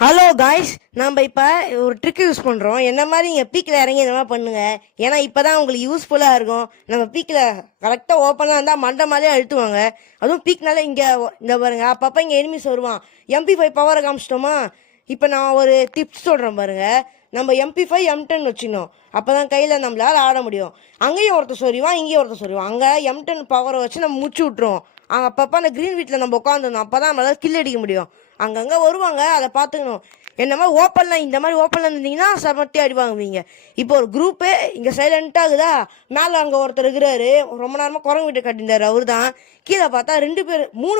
Hello guys, நம்ம இப்போ ஒரு ட்ரிக் யூஸ் பண்ணுறோம். என்ன மாதிரி நீங்கள் பீக்கில் இறங்கி இந்த மாதிரி பண்ணுங்க. ஏன்னா இப்போ தான் உங்களுக்கு யூஸ்ஃபுல்லாக இருக்கும். நம்ம பீக்கில் கரெக்டாக ஓப்பனாக இருந்தால் மண்டை மாதிரியே அழுத்துவாங்க. அதுவும் பீக்னால இங்கே இந்த பாருங்க, அப்பப்போ இங்கே எனிமிஸ் வருவான். MP5 பவரை காமிச்சிட்டோமா. இப்போ நான் ஒரு டிப்ஸ் சொல்கிறேன் பாருங்க. நம்ம MP5 M10 வச்சுக்கணும். அப்போ தான் கையில் நம்மளால் ஆட முடியும். அங்கேயும் ஒருத்தர் சொறிவான், இங்கேயும் ஒருத்தர் சொறிவான். அங்கே M10 பவரை வச்சு நம்ம முடிச்சு விட்ருவோம். அங்கே அப்பப்போ அந்த க்ரீன் வீட்டில் நம்ம உட்காந்துருந்தோம். அப்போ தான் நம்மளால் கில் அடிக்க முடியும். அங்கங்கே வருவாங்க, அதை பார்த்துக்கணும். என்ன மாதிரி ஓப்பன்லாம் இந்த மாதிரி ஓப்பன்ல இருந்தீங்கன்னா சமத்தி அடி வாங்குவீங்க. இப்போ ஒரு குரூப்பு இங்கே சைலண்டாக இருக்குதா, மேலே அங்கே ஒருத்தர் இருக்கிறாரு, ரொம்ப நேரமாக குரங்கு வீட்டை கட்டியிருந்தாரு. அவர் தான் கீழே பார்த்தா 3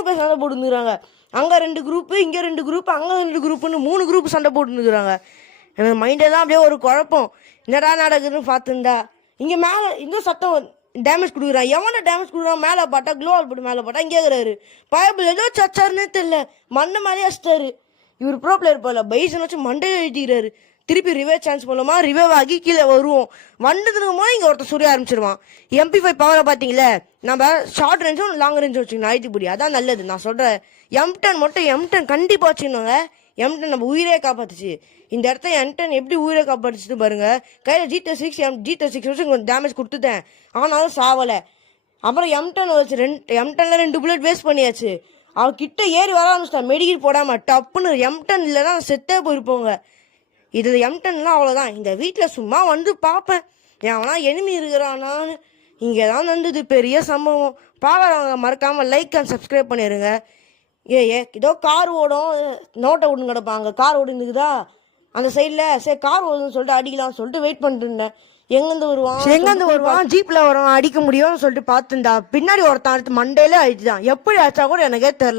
பேர் சண்டை போட்டுருந்துக்கிறாங்க. அங்கே 2 குரூப்பு, இங்கே 2 குரூப்பு, அங்கே 2 குரூப்புன்னு 3 குரூப் சண்டை போட்டுருந்துக்கிறாங்க. எனக்கு மைண்டெல்லாம் அப்படியே ஒரு குழப்பம். என்னடா நடக்குதுன்னு பார்த்துருந்தா இங்கே மேலே இன்னும் சத்தம் டேமேஜ் கொடுக்குறான். எவனை டேமேஜ் கொடுக்குறான்? மேலே பாட்டா க்ளோவால் போட்டு மேலே பாட்டா இங்கே இருக்கிறாரு. பயபிள் ஏதோ சச்சாருன்னே தெரியல, மண்ணை மேலே அடிச்சிட்டாரு. இவர் ப்ரோ பிளேயர் போல பைசன் வச்சு மண்டையை எழுதிக்கிறாரு. திருப்பி ரிவைவ் சான்ஸ் மூலமா ரிவைவ் ஆகி கீழே வருவோம். வந்ததுக்கு போது இங்கே ஒருத்தர் சுரிய ஆரம்பிச்சிருவான். MP5 பவரை பார்த்தீங்களே, நம்ம ஷார்ட் ரேஞ்சும் லாங் ரேஞ்சும் வச்சுக்கணும். அழுத்தி பிடி, அதான் நல்லது. நான் சொல்கிறேன் M10 மட்டும் M10 கண்டிப்பாக வச்சுக்கணுங்க. M10 நம்ம உயிரே காப்பாத்துச்சு. இந்த இடத்த M10 எப்படி உயிரை காப்பாற்றுச்சு பாருங்க. கையில் GT6 வச்சு கொஞ்சம் டேமேஜ் கொடுத்துட்டேன், ஆனாலும் சாவலை. அப்புறம் M10 வச்சு M10ல 2 புல்லட் வேஸ்ட் பண்ணியாச்சு. அவகிட்ட ஏறி வர ஆரம்பிச்சிட்டான் மெடிக்கல் போடாமல். டப்புன்னு M10 இல்லைன்னா செத்தே போயிருப்போங்க. இதில் M10லாம் அவ்வளோதான். இந்த வீட்டில் சும்மா வந்து பார்ப்பேன், எவனா எனிமி இருக்கிறானான்னு. இங்கே தான் நடந்தது பெரிய சம்பவம். பார்க்குறவங்க மறக்காமல் லைக் அண்ட் சப்ஸ்கிரைப் பண்ணிடுங்க. ஏதோ கார் ஓடும், நோட்டை விடுன்னு கிடப்பாங்க. கார் ஓடுங்குதா அந்த சைடில், சரி கார் ஓடுன்னு சொல்லிட்டு அடிக்கலாம்னு சொல்லிட்டு வெயிட் பண்ணிட்டு இருந்தேன். எங்கேருந்து வருவான் ஜீப்பில் வருவான், அடிக்க முடியும்னு சொல்லிட்டு பார்த்துருந்தா பின்னாடி ஒருத்தன் அடுத்து மண்டையிலே அடிச்சுதான். எப்படி அடிச்சா கூட எனக்கே தெரில.